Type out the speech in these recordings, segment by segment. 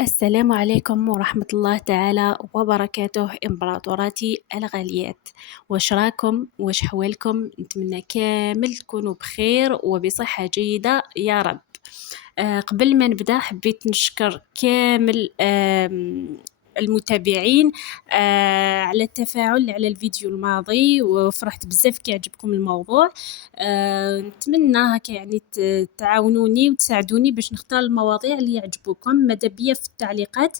السلام عليكم ورحمة الله تعالى وبركاته إمبراطوراتي الغاليات. واش راكم؟ واش حوالكم؟ نتمنى كامل تكونوا بخير وبصحة جيدة يا رب. قبل ما نبدأ حبيت نشكر كامل المتابعين على التفاعل على الفيديو الماضي، وفرحت بزاف كي عجبكم الموضوع. نتمنى هكا يعني تعاونوني وتساعدوني باش نختار المواضيع اللي يعجبوكم. ماذا بيا في التعليقات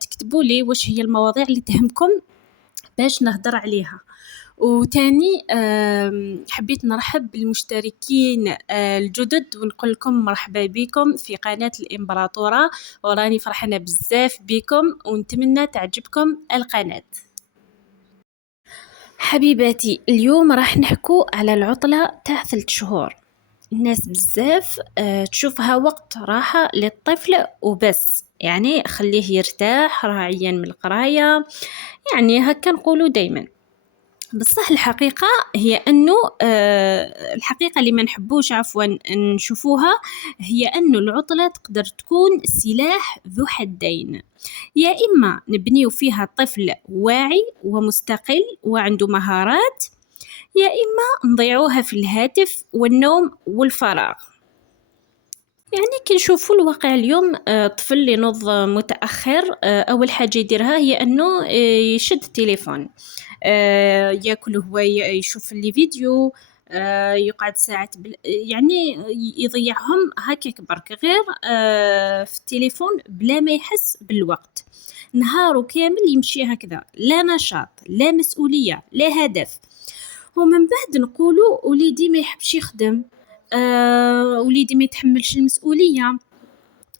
تكتبوا لي واش هي المواضيع اللي تهمكم باش نهضر عليها. وتاني حبيت نرحب بالمشتركين الجدد ونقول لكم مرحبا بكم في قناة الإمبراطورة، وراني فرحانة بزاف بكم ونتمنى تعجبكم القناة. حبيباتي، اليوم راح نحكو على العطلة تاع 3 شهور. الناس بزاف تشوفها وقت راحة للطفل وبس، يعني خليه يرتاح راعيا من القراية، يعني هكا نقولوا دايما. بصح الحقيقة هي أنه الحقيقة اللي ما نحبوش عفوا نشوفوها هي أنه العطلة تقدر تكون سلاح ذو حدين. يا إما نبنيو فيها طفل واعي ومستقل وعنده مهارات، يا إما نضيعوها في الهاتف والنوم والفراغ. يعني كي نشوفوا الواقع اليوم، طفل اللي ينوض متأخر أول حاجة يديرها هي أنه يشد التليفون، ياكل هو يشوف لي فيديو، يقعد ساعات يعني يضيعهم هكاك برك غير في التليفون بلا ما يحس بالوقت. نهاره كامل يمشي هكذا، لا نشاط لا مسؤولية لا هدف. ومن بعد نقولوا وليدي ما يحبش يخدم، وليدي ما يتحملش المسؤولية.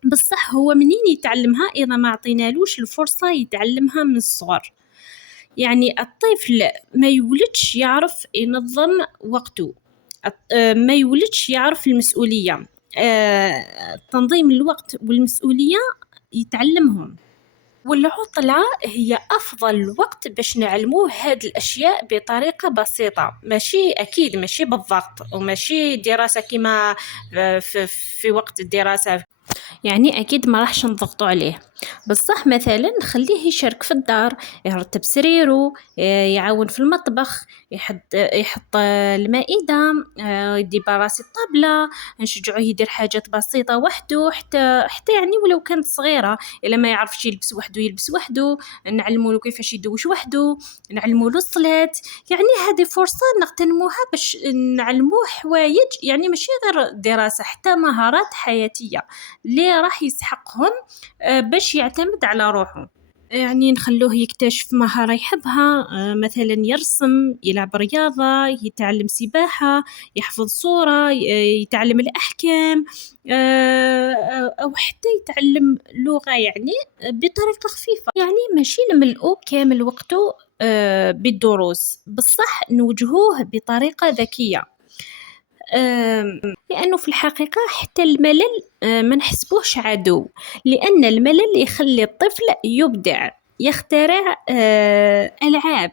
بصح هو منين يتعلمها إذا ما عطينالوش الفرصة يتعلمها من الصغر؟ يعني الطفل ما يولدش يعرف ينظم وقته، ما يولدش يعرف المسؤولية. تنظيم الوقت والمسؤولية يتعلمهم، والعطلة هي أفضل وقت باش نعلموه هاد الأشياء بطريقة بسيطة، ماشي أكيد ماشي بالضغط وماشي دراسة كما في وقت الدراسة، يعني أكيد ما راحش نضغطوا عليه. بصح مثلا نخليه يشارك في الدار، يرتب سريره، يعاون في المطبخ، يحط المائدة، يديباراسي الطابلة، نشجعوه يدير حاجات بسيطة وحده، حتى يعني ولو كانت صغيرة. إلا ما يعرفش يلبس وحده يلبس وحده، نعلموله كيفاش يدوش وحده، نعلموله الصلاة. يعني هذه فرصة نغتنموها باش نعلموه حوايج، يعني ماشي غير دراسة، حتى مهارات حياتية اللي راح يسحقهم باش يعتمد على روحه. يعني نخلوه يكتشف مهارة يحبها، مثلا يرسم، يلعب رياضة، يتعلم سباحة، يحفظ صورة، يتعلم الأحكام، أو حتى يتعلم لغة، يعني بطريقة خفيفة. يعني ماشي نملؤه كامل وقته بالدروس، بصح نوجهوه بطريقة ذكية. لأنه في الحقيقة حتى الملل ما نحسبوهش عدو، لأن الملل يخلي الطفل يبدع، يخترع ألعاب،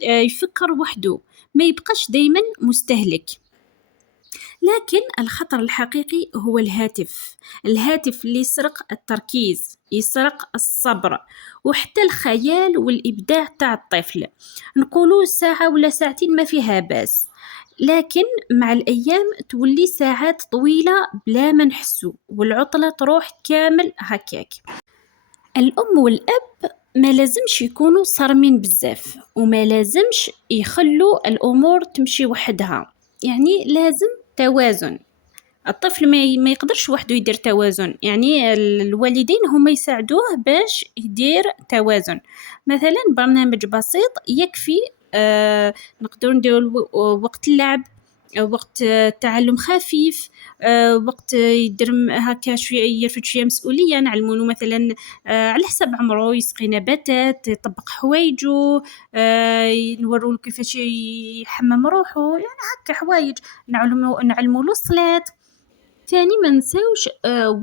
يفكر وحده، ما يبقاش دايما مستهلك. لكن الخطر الحقيقي هو الهاتف اللي يسرق التركيز، يسرق الصبر وحتى الخيال والإبداع تاع الطفل. نقولوا ساعة ولا ساعتين ما فيها باس، لكن مع الأيام تولي ساعات طويلة بلا ما نحسو، والعطلة تروح كامل هكاك. الأم والأب ما لازمش يكونوا صارمين بزاف، وما لازمش يخلوا الأمور تمشي وحدها، يعني لازم توازن. الطفل ما يقدرش وحده يدير توازن، يعني الوالدين هما يساعدوه باش يدير توازن. مثلا برنامج بسيط يكفي، نقدر نديرو وقت اللعب، وقت تعلم خفيف، وقت يدير هكا شوية، يرفد شوية مسؤولية، نعلمونه مثلا على حسب عمره يسقي نباتات، يطبق حوايجو، نورولو كيفاش يحمم روحه، يعني هكا حوايج. نعلمولو الصلاة. تاني ما نساوش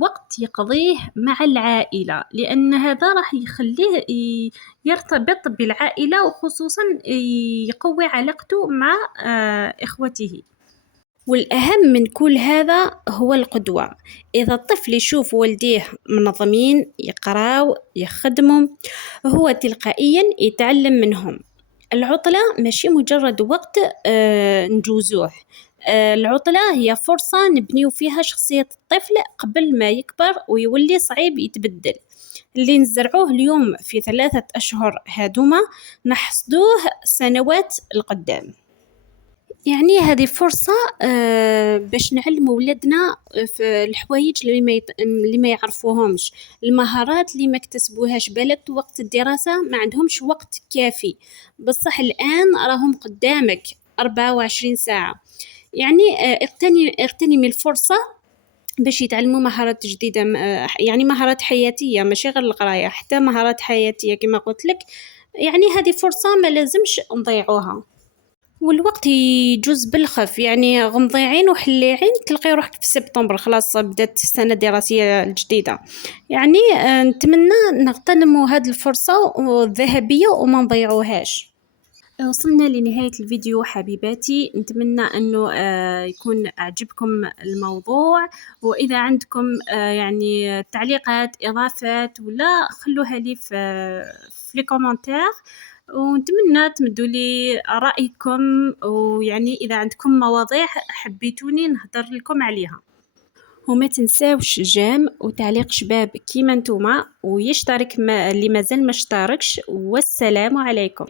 وقت يقضيه مع العائلة، لأن هذا راح يخليه يرتبط بالعائلة، وخصوصا يقوي علاقته مع إخوته. والأهم من كل هذا هو القدوة. إذا الطفل يشوف والديه منظمين يقراو يخدموا هو تلقائيا يتعلم منهم. العطلة ماشي مجرد وقت نجوزوه. العطلة هي فرصة نبنيو فيها شخصية الطفل قبل ما يكبر ويولي صعيب يتبدل. اللي نزرعوه اليوم في 3 أشهر هادوما نحصدوه سنوات القدام. يعني هذه فرصة باش نعلموا ولادنا في الحوايج اللي ما يعرفوهمش، المهارات اللي ما اكتسبوهاش. بالك وقت الدراسة ما عندهمش وقت كافي، بصح الآن راهم قدامك 24 ساعة. يعني اغتنمي الفرصة باش يتعلموا مهارات جديدة، يعني مهارات حياتية ماشي غير القراية، حتى مهارات حياتية كما قلت لك. يعني هذه فرصة ما لازمش نضيعوها. والوقت يجوز بالخف، يعني غم ضايعين وحليعين تلقي روحك في سبتمبر خلاص بدات السنة الدراسية الجديدة. يعني نتمنى نغتنموا هذه الفرصة الذهبية وما نضيعوهاش. وصلنا لنهاية الفيديو حبيباتي، نتمنى أنه يكون أعجبكم الموضوع. وإذا عندكم يعني تعليقات إضافات ولا خلوها لي في لي كومنتير، ونتمنى تمدوا لي رأيكم. ويعني إذا عندكم مواضيع حبيتوني نهضر لكم عليها. وما تنساوش جيم وتعليق شباب كيما نتوما، ويشترك اللي مازال ما اشتركش. والسلام عليكم.